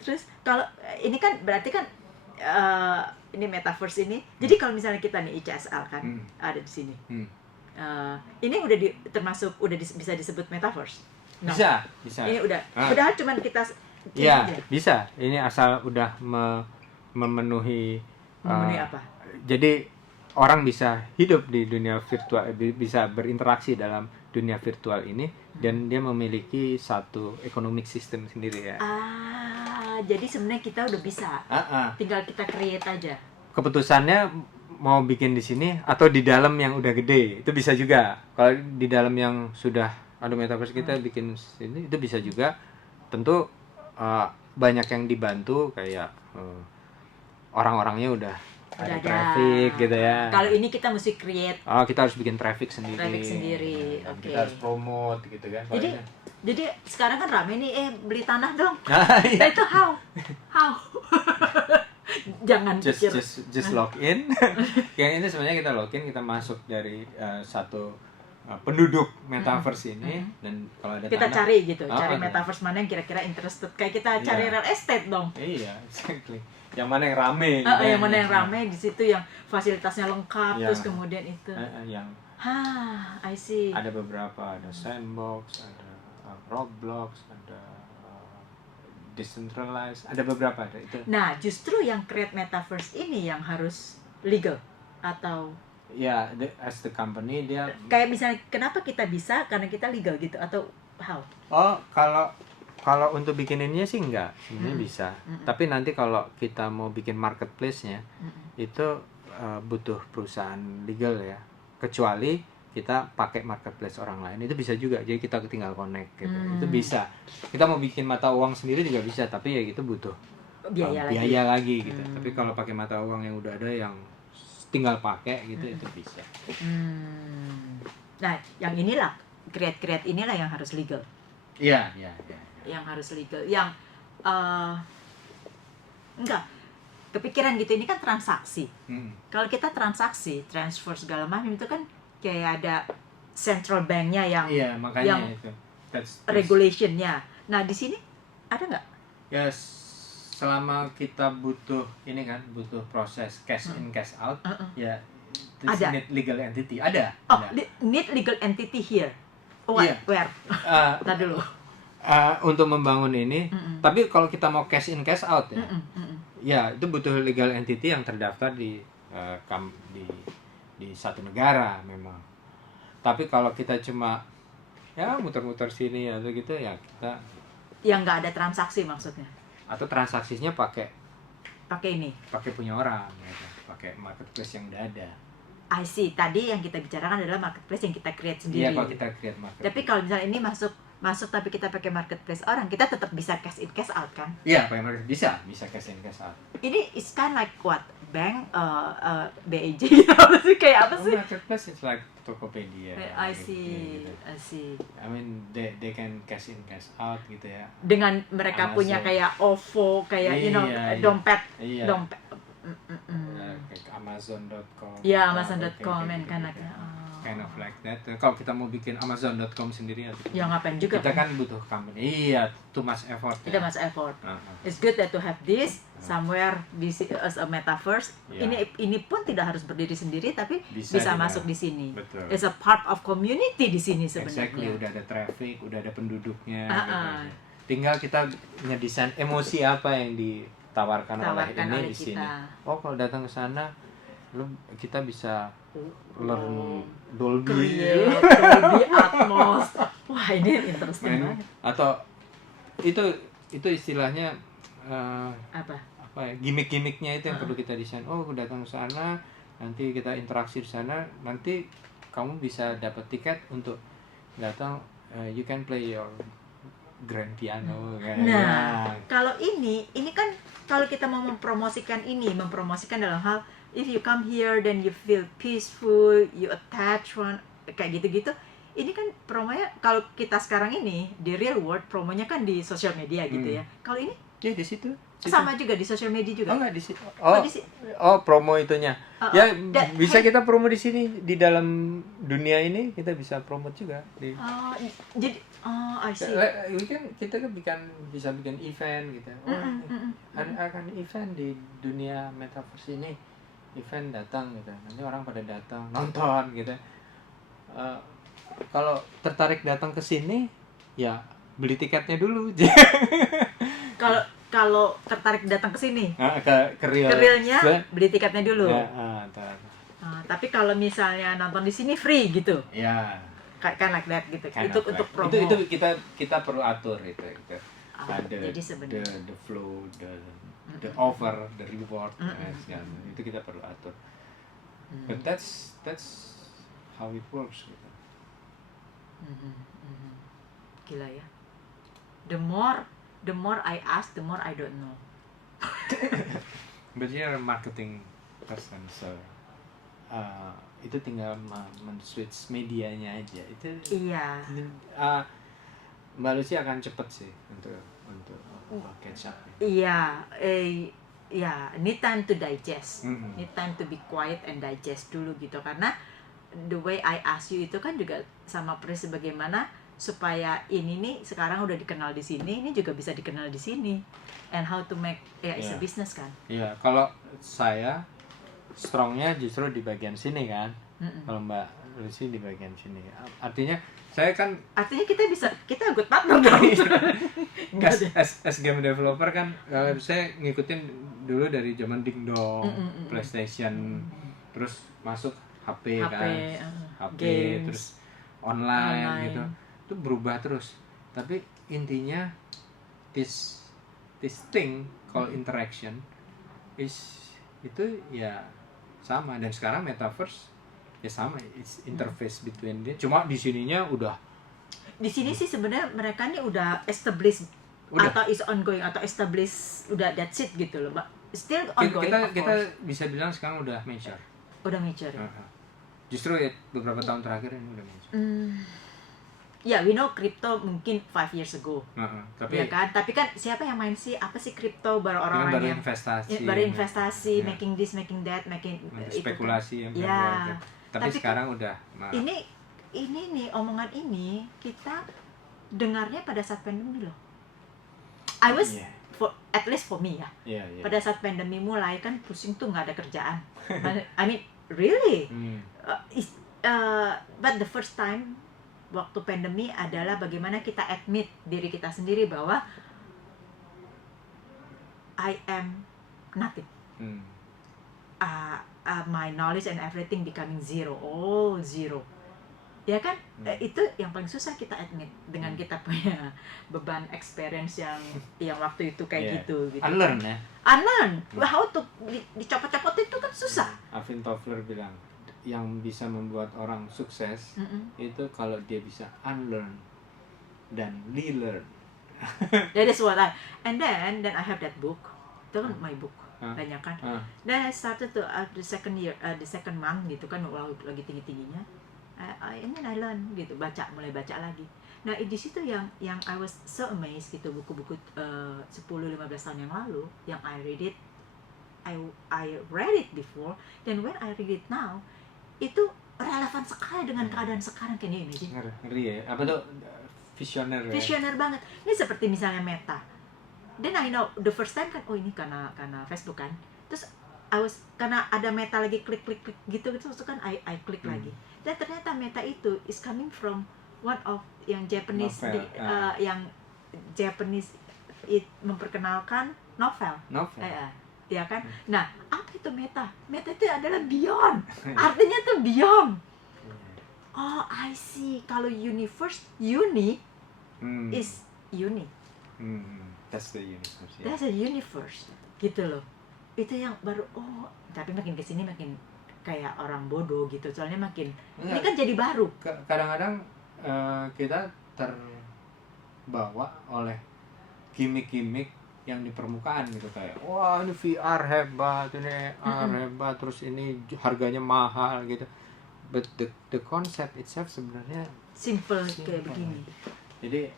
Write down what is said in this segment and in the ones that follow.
Terus kalau ini kan berarti kan ini metaverse ini. Jadi kalau misalnya kita nih ICSL kan ada di sini. Ini udah termasuk bisa disebut metaverse? No. Bisa. Ini udah. Padahal cuman kita ya, bisa. Ini asal udah memenuhi apa? Jadi orang bisa hidup di dunia virtual, bisa berinteraksi dalam dunia virtual ini dan dia memiliki satu economic system sendiri ya. Jadi sebenarnya kita udah bisa. Tinggal kita create aja. Keputusannya mau bikin di sini atau di dalam yang udah gede, itu bisa juga. Kalau di dalam yang sudah ada metaverse kita bikin sini, itu bisa juga. Tentu banyak yang dibantu kayak orang-orangnya udah ada traffic gitu ya. Kalau ini kita mesti create. Kita harus bikin traffic sendiri. Oke. Kita harus promote gitu kan. Jadi sekarang kan rame nih, beli tanah dong. Nah itu how? Jangan just log in. Yang ini sebenarnya kita login, kita masuk dari satu penduduk metaverse ini dan kalau ada kita tanah, cari gitu, cari metaverse mana yang kira-kira interested, kayak kita cari real estate dong. Iya, exactly. Yang mana yang rame? Yang mana yang rame di situ, yang fasilitasnya lengkap, terus kemudian itu. I see. Ada beberapa, ada Sandbox, ada Roblox, ada Decentralized, ada beberapa ada itu. Nah, justru yang create metaverse ini yang harus legal atau ya, as the company dia kayak misalnya kenapa kita bisa karena kita legal gitu atau how? Kalau untuk bikininnya sih enggak, sebenarnya bisa. Tapi nanti kalau kita mau bikin marketplace-nya itu butuh perusahaan legal ya. Kecuali kita pakai marketplace orang lain, itu bisa juga. Jadi kita tinggal connect gitu. Itu bisa. Kita mau bikin mata uang sendiri juga bisa, tapi ya itu butuh biaya lagi gitu. Tapi kalau pakai mata uang yang udah ada yang tinggal pakai gitu itu bisa. Nah, yang inilah create inilah yang harus legal. Iya. Yang harus legal. Yang enggak kepikiran gitu, ini kan transaksi. Kalau kita transaksi, transfer segala macam itu kan kayak ada central banknya yang makanya yang itu regulationnya. Nah di sini ada nggak? Ya selama kita butuh ini kan, butuh proses cash in cash out, ya ada need legal entity ada. Need legal entity here. Where? Tadi dulu. Untuk membangun ini, tapi kalau kita mau cash in cash out ya, ya itu butuh legal entity yang terdaftar di satu negara memang. Tapi kalau kita cuma ya muter-muter sini atau gitu ya kita yang nggak ada transaksi maksudnya. Atau transaksinya pakai punya orang gitu. Pakai marketplace yang udah ada. I see. Tadi yang kita bicarakan adalah marketplace yang kita create sendiri. Iya, kalau kita create marketplace. Tapi kalau misalnya ini masuk tapi kita pakai marketplace orang, kita tetap bisa cash in cash out kan? Iya, pakai marketplace bisa cash in cash out. Ini is kind like what? Bank, BEJ apa sih, kayak apa sih? Marketplace is like Tokopedia. I see. I mean they can cash in cash out gitu ya. Dengan mereka Amazon punya kayak OVO, kayak dompet. Kayak Amazon.com. Ya, Amazon.com kan kind of like that. Kalau kita mau bikin Amazon.com sendiri ya ngapain juga kita kan butuh company. Iya, too much effort. Itu much effort. It's good that to have this somewhere as a metaverse. Ini pun tidak harus berdiri sendiri, tapi bisa masuk di sini. Betul. It's a part of community di sini sebenarnya. Exactly, udah ada traffic, udah ada penduduknya. Gitu. Tinggal kita ngedesain emosi apa yang ditawarkan oleh ini di sini. Oh, kalau datang ke sana kita bisa learn Dolby Atmos. Wah, ini interesting banget. Atau itu istilahnya apa ya, gimmick-gimmicknya itu yang perlu kita desain. Oh, datang ke sana, nanti kita interaksi di sana, nanti kamu bisa dapat tiket untuk datang, you can play your grand piano. Nah, kalau ini kan kalau kita mau mempromosikan dalam hal if you come here then you feel peaceful, you attach one, kayak gitu-gitu. Ini kan promonya kalau kita sekarang ini di real world, promonya kan di sosial media gitu ya. Kalau ini ya di situ Sama juga di social media juga. Oh enggak di sini. Oh, Promo itunya. Ya bisa kita promo di sini, di dalam dunia ini kita bisa promote juga di. Jadi I see. Kita kan bisa bikin event gitu. Akan event di dunia metaverse ini. Event datang gitu. Nanti orang pada datang nonton gitu. Kalau tertarik datang ke sini ya beli tiketnya dulu. Kalau tertarik datang ke sini, ke realnya beli tiketnya dulu. Ya, tapi kalau misalnya nonton di sini free gitu. Ya. Kan like that gitu. Untuk promo. Itu kita perlu atur itu. Jadi sebenarnya the flow, the offer, the reward, itu kita perlu atur. But that's how it works gitu. Gila ya. The more I ask, the more I don't know. But you're a marketing person, so itu tinggal men-switch medianya aja. Itu iya. Mbak Lucy akan cepet sih untuk catch up. Iya, need time to digest, need time to be quiet and digest dulu gitu, karena the way I ask you itu kan juga sama persis bagaimana supaya ini nih sekarang udah dikenal di sini, ini juga bisa dikenal di sini, and how to make it's a business kan. Iya, kalau saya strongnya justru di bagian sini kan, kalau Mbak Lucy di bagian sini, artinya kita good partner dong. as game developer kan, saya ngikutin dulu dari zaman Dingdong, PlayStation, terus masuk HP kan, HP terus online gitu, itu berubah terus. Tapi intinya this thing called interaction itu ya sama, dan sekarang metaverse ya sama, it's interface between dia. Cuma di sininya udah di sini sih sebenarnya mereka nih udah established atau is ongoing atau established, udah that's it gitu loh, Mbak. Still ongoing. Kita bisa bilang sekarang udah mature. Udah mature. Justru ya beberapa tahun terakhir ini udah mature. Ya, we know crypto mungkin 5 years ago. Tapi kan siapa yang main sih? Apa sih crypto? Baru orang-orang baru yang investasi, making this, making that, making spekulasi itu kan. Tapi sekarang udah. Ini nih omongan ini kita dengarnya pada saat pandemi loh. I was at least for me ya. Pada saat pandemi mulai kan pusing tuh, nggak ada kerjaan. I mean really. But the first time waktu pandemi adalah bagaimana kita admit diri kita sendiri bahwa I am nothing. My knowledge and everything becoming zero. Ya kan? Itu yang paling susah kita admit dengan kita punya beban experience yang waktu itu kayak gitu. Unlearn ya. Unlearn. How to dicopot-copot itu kan susah. Alvin Toffler bilang yang bisa membuat orang sukses itu kalau dia bisa unlearn dan relearn. That is what and then I have that book. Itu kan my book. Banyak kan. Then I started to the second month gitu kan, lagi tinggi-tingginya. I learn gitu, mulai baca lagi. Nah, di situ yang I was so amazed gitu, buku-buku 10-15 tahun yang lalu yang I read it, I read it before, then when I read it now, itu relevan sekali dengan keadaan sekarang. Can you imagine? Ngeri ya, apa tuh, visioner banget. Ini seperti misalnya Meta. Then I know the first time kan, ini karena Facebook kan. Terus karena ada Meta lagi klik gitu kan I klik lagi. Dan ternyata Meta itu is coming from one of yang Japanese yang Japanese memperkenalkan novel. Ya kan? Nah, apa itu Meta? Meta itu adalah beyond. Artinya tuh beyond. Oh, I see. Kalau universe, is unique. That's the universe. Yeah. That's the universe. Gitu loh. Itu yang baru, tapi makin kesini makin kayak orang bodoh gitu. Soalnya makin, ini kan jadi baru. Kadang-kadang kita terbawa oleh gimmick-gimmick yang di permukaan gitu, kayak wah ini VR hebat, ini AR hebat, terus ini harganya mahal gitu. But the concept itself sebenarnya simple kayak begini. Jadi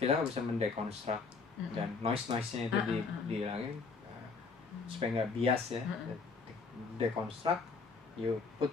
kita nggak bisa mendekonstruk dan noise-nya itu dihilangin supaya nggak bias ya. Deconstruct, you put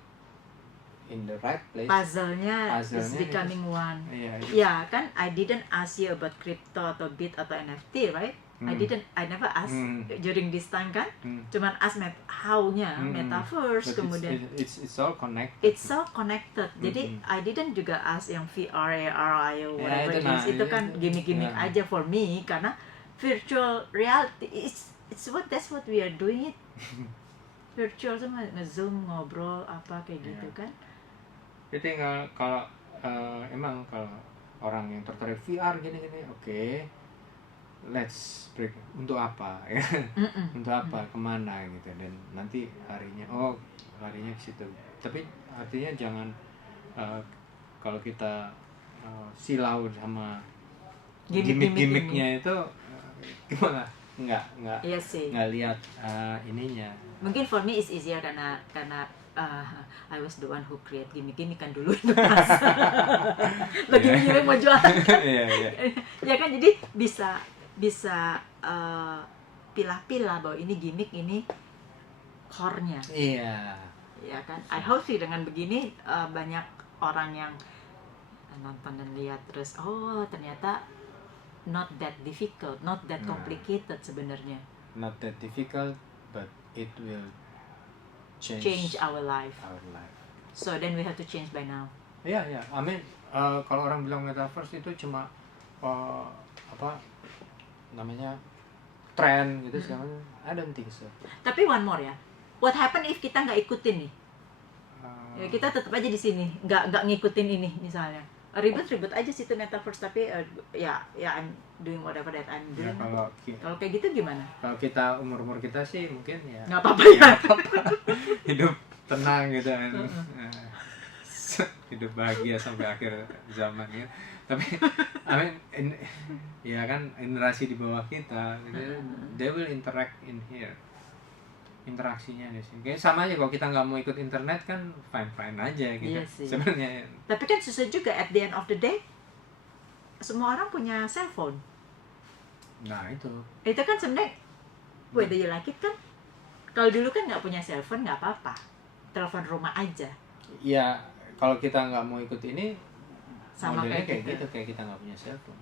in the right place. Puzzle-nya is becoming one. Ya kan, I didn't ask you about crypto atau bit atau NFT, right? I never ask during this time kan. Cuman ask how-nya, metaverse, But kemudian it's all connected. It's so connected. Jadi I didn't juga ask yang VR, AR, IO, whatever it is. Itu kan gimmick-gimmick aja for me, karena virtual reality that's what we are doing it. Virtual sama nge-zoom, ngobrol apa kayak gitu kan. Jadi kalau emang kalau orang yang tertarik VR gini-gini, oke. Let's break untuk apa ya? Untuk apa, kemana gitu, dan nanti larinya ke situ. Tapi artinya jangan kalau kita silau sama gimmick-gimmicknya itu gimana? Nggak lihat ininya. Mungkin for me it's easier karena I was the one who create gimmick kan dulu lagi gimmick mau jualan kan. Ya kan, jadi bisa pilah-pilah bahwa ini gimmick, ini core-nya. Ya kan, I hope sih dengan begini banyak orang yang nonton dan lihat terus ternyata not that difficult, not that complicated sebenarnya. Not that difficult, but it will change our life. So then we have to change by now. I mean, kalau orang bilang metaverse itu cuma namanya tren gitu sekarang. I don't think so. Tapi one more ya. What happen if kita nggak ikutin nih? Ya, kita tetap aja di sini, nggak ngikutin ini misalnya. Ribet aja situ metaverse, tapi I'm doing whatever that I'm doing. Kalau kayak gitu gimana? Kalau kita umur kita sih mungkin ya nggak apa-apa ya. Hidup tenang gitu kan. Hidup bahagia sampai akhir zaman ya. Tapi ya kan generasi di bawah kita, they will interact in here. Interaksinya di sini. Kayak sama aja kalau kita nggak mau ikut internet kan fine aja gitu. Sebenarnya. Tapi kan susah juga, at the end of the day semua orang punya cellphone. Nah itu kan sebenarnya whether you like it kan. Kalau dulu kan nggak punya cellphone nggak apa-apa, telepon rumah aja. Iya, kalau kita nggak mau ikut ini sama kayak gitu, kayak kita nggak punya cellphone.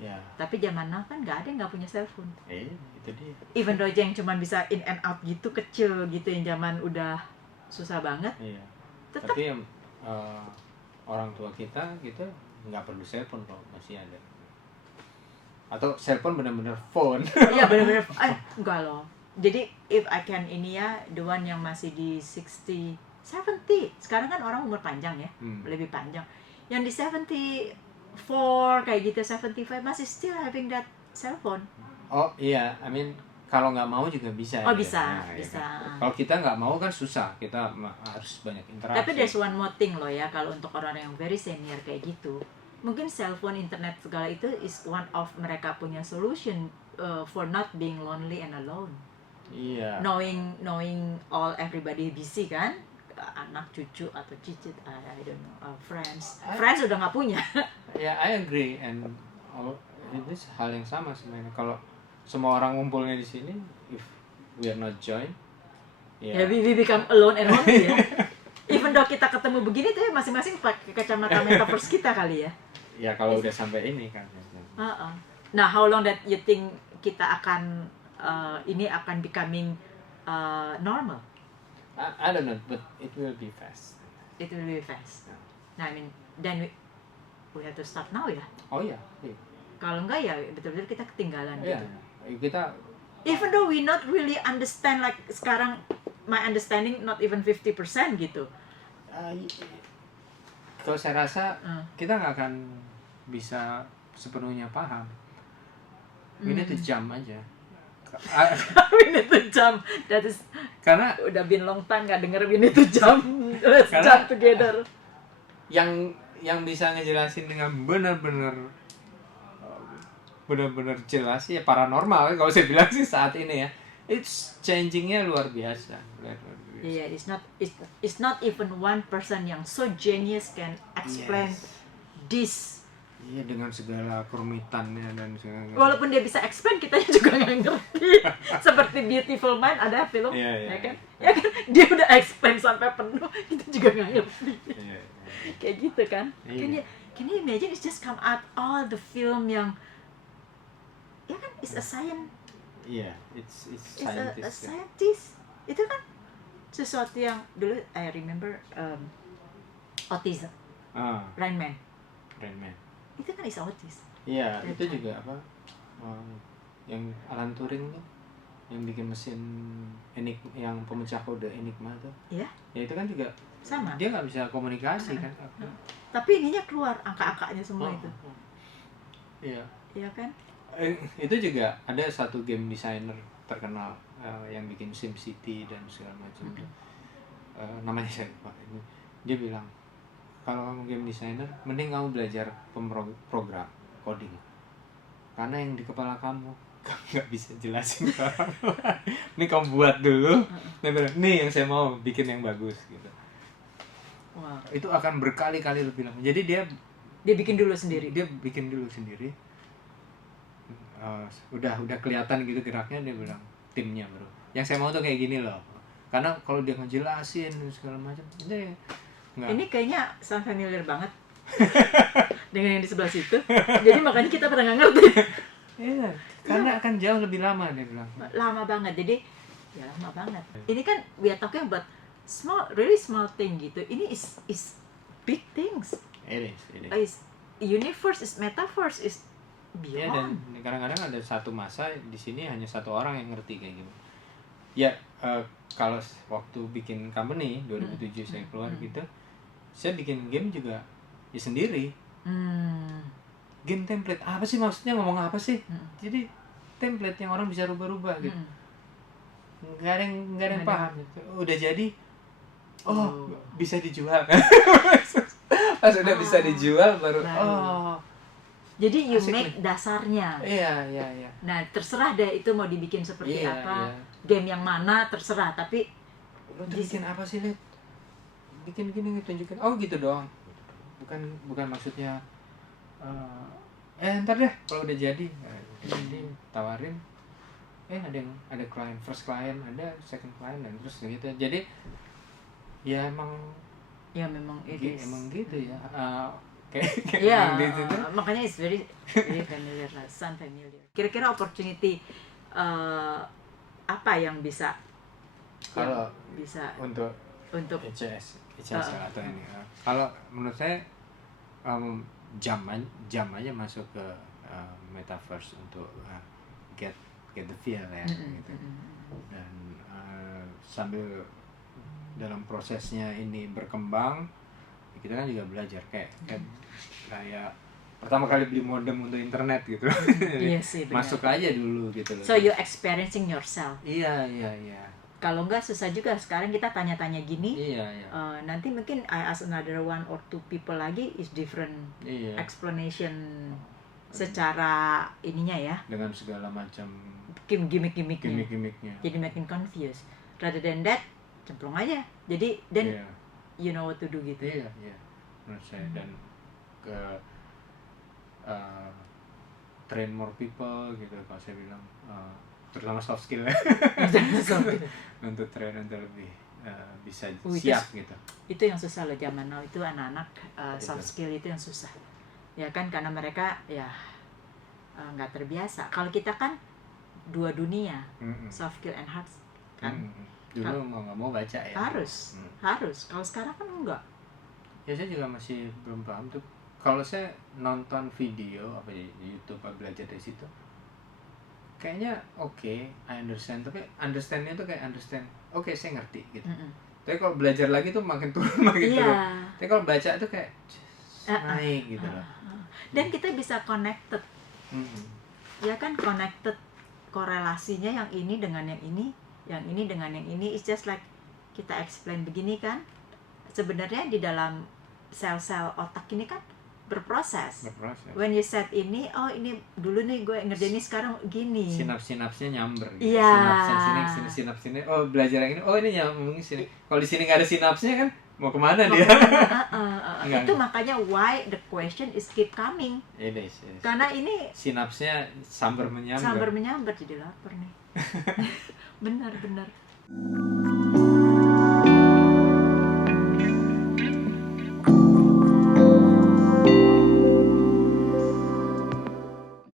Ya. Tapi zaman now kan nggak ada yang nggak punya cellphone. Itu dia. Even though yang cuma bisa in and out gitu, kecil gitu, yang zaman udah susah banget. Iya. Tapi orang tua kita gitu nggak perlu cellphone kok, masih ada. Atau cellphone benar-benar phone. Iya benar-benar. Enggak loh. Jadi if I can the one yang masih di 60, 70. Sekarang kan orang umur panjang ya, lebih panjang. Yang di 74 kayak gitu, 75 masih still having that cellphone. Oh iya, I mean kalau nggak mau juga bisa. Oh bisa. Kan? Kalau kita nggak mau kan susah, kita harus banyak interaksi. Tapi there's one more thing loh ya, kalau untuk orang yang very senior kayak gitu, mungkin cellphone, internet segala itu is one of mereka punya solution for not being lonely and alone. Iya. Knowing everybody busy kan, anak cucu atau cicit, I don't know, friends udah nggak punya. Ya, I agree, and ini hal yang sama sebenarnya. Kalau semua orang ngumpulnya di sini, if we are not join, we become alone and lonely ya. Even though kita ketemu begini tuh masing-masing pakai kacamata metaverse kita kali ya. Ya kalau udah sampai ini kan. Nah, how long that you think kita akan ini akan becoming normal? I don't know, but it will be fast. It will be fast. Nah, I mean, then we have to start now ya. Oh iya. Kalau enggak ya betul-betul kita ketinggalan gitu. Kita even though we not really understand, like sekarang my understanding not even 50% gitu. Kalau saya rasa kita nggak akan bisa sepenuhnya paham. We need to jump aja. We need to jump. That is karena udah been long time nggak denger we need to jump. Let's jump together. Yang bisa ngejelasin dengan benar-benar jelas ya paranormal kalau saya bilang sih saat ini ya. It's changingnya luar biasa. Yeah, it's not even one person yang so genius can explain this Iya, dengan segala kerumitannya dan segala. Walaupun dia bisa explain, kita juga nggak ngerti. Seperti Beautiful Mind, ada film, Iya, ya kan? Ya kan? Dia udah explain sampai penuh, kita juga nggak ngerti. Iya. Kayak gitu kan? Iya. Can you imagine it's just come out all the film yang, ya kan? It's a science. Iya, it's It's a scientist. scientist. Itu kan sesuatu yang dulu I remember autism, Ah, Rain Man. Rain Man. Itu kan is autis. Iya, That itu time. juga apa? Yang Alan Turing tuh, yang bikin mesin yang pemecah kode Enigma tuh. Iya. Ya itu kan juga Sama. dia nggak bisa komunikasi kan. Tapi ininya keluar angka-angkanya semua itu. Iya. Iya kan? Itu juga ada satu game designer terkenal yang bikin SimCity dan segala macam tuh. Namanya saya lupa. Dia bilang, kalau kamu game designer, mending kamu belajar program coding, karena yang di kepala kamu nggak bisa jelasin ke orang lain. Ini kamu buat dulu, nih yang saya mau bikin yang bagus gitu. Wow. Itu akan berkali-kali lebih lama. Jadi dia bikin dulu sendiri. Dia bikin dulu sendiri. Udah kelihatan gitu geraknya, dia bilang timnya bro, yang saya mau tuh kayak gini loh. Karena kalau dia ngejelasin segala macam, Ini kayaknya sound familiar banget dengan yang di sebelah situ. Jadi makanya kita pada nggak ngerti. Iya, karena akan jauh lebih lama, dia bilang. Lama banget. Jadi ya lama banget. Ini kan we are talking about really small thing gitu. Ini is big things. It is. Is universe, is metaverse, is Ya, beyond. dan kadang-kadang ada satu masa di sini hanya satu orang yang ngerti kayak gitu. Ya, kalau waktu bikin company 2007 saya keluar gitu, saya bikin game juga ya sendiri. Game template apa sih maksudnya, ngomong apa sih? Jadi template yang orang bisa rubah-rubah gitu. Nggak ada yang paham gitu. Udah jadi, bisa dijual. Pas udah bisa dijual baru Jadi you asik make nih. Dasarnya. Iya. Nah terserah deh itu mau dibikin seperti Iya, apa, iya. game yang mana terserah. Tapi Lo tuh bikin apa sih, Lid? Bikin gini, tunjukin. Oh gitu doang. Bukan maksudnya ntar deh kalau udah jadi. Jadi tawarin, ada klien, first klien, ada second klien, dan terus gitu. Jadi ya emang emang gitu ya. Kayak ya, di situ. makanya it's very familiar lah, sound familiar. Kira-kira opportunity apa yang bisa Kalau bisa untuk ECS atau ini, kalau menurut saya jam aja masuk ke metaverse untuk get the feel ya gitu. Dan sambil dalam prosesnya ini berkembang, kita kan juga belajar kayak pertama kali beli modem untuk internet gitu. Iya sih, benar. Masuk aja dulu gitu loh. So you experiencing yourself. Iya. Kalau enggak susah juga. Sekarang kita tanya-tanya gini. Iya. Nanti mungkin I ask another one or two people lagi is different explanation secara ininya ya. Dengan segala macam gimmick-gimmicknya. Jadi makin confused. Rather than that, cemplung aja. Jadi then you know what to do gitu. Iya. Menurut saya, dan ke train more people gitu kalau saya bilang, terutama soft skill ya. Untuk train untuk lebih bisa siap gitu. Itu yang susah loh zaman now, itu anak-anak soft skill itu yang susah ya kan, karena mereka ya nggak terbiasa. Kalau kita kan dua dunia, soft skill and hard kan. Dulu mau nggak mau baca ya, harus. Kalau sekarang kan enggak. Ya saya juga masih belum paham tuh. Kalau saya nonton video apa di YouTube, belajar dari situ, kayaknya I understand, tapi understandnya tuh kayak understand, saya ngerti gitu. Tapi kalau belajar lagi tuh makin turun turun. Tapi kalau baca tuh kayak naik gitu loh. Dan kita bisa connected, ya kan, connected, korelasinya yang ini dengan yang ini, yang ini dengan yang ini. It's just like kita explain begini kan, sebenarnya di dalam sel-sel otak ini kan berproses. When you set ini, ini dulu nih gue ngerjain ini, sekarang gini. Sinapsnya nyamber gitu. Iya. Sinaps sini, belajar yang ini, ini nyambung sini. Kalau di sini nggak ada sinapsnya kan, mau kemana Mau dia? kemana? Enggak. Itu makanya why the question is keep coming. Ini Karena ini sinapsnya sambar menyambar. sambar menyambar, jadi lapar nih. Benar.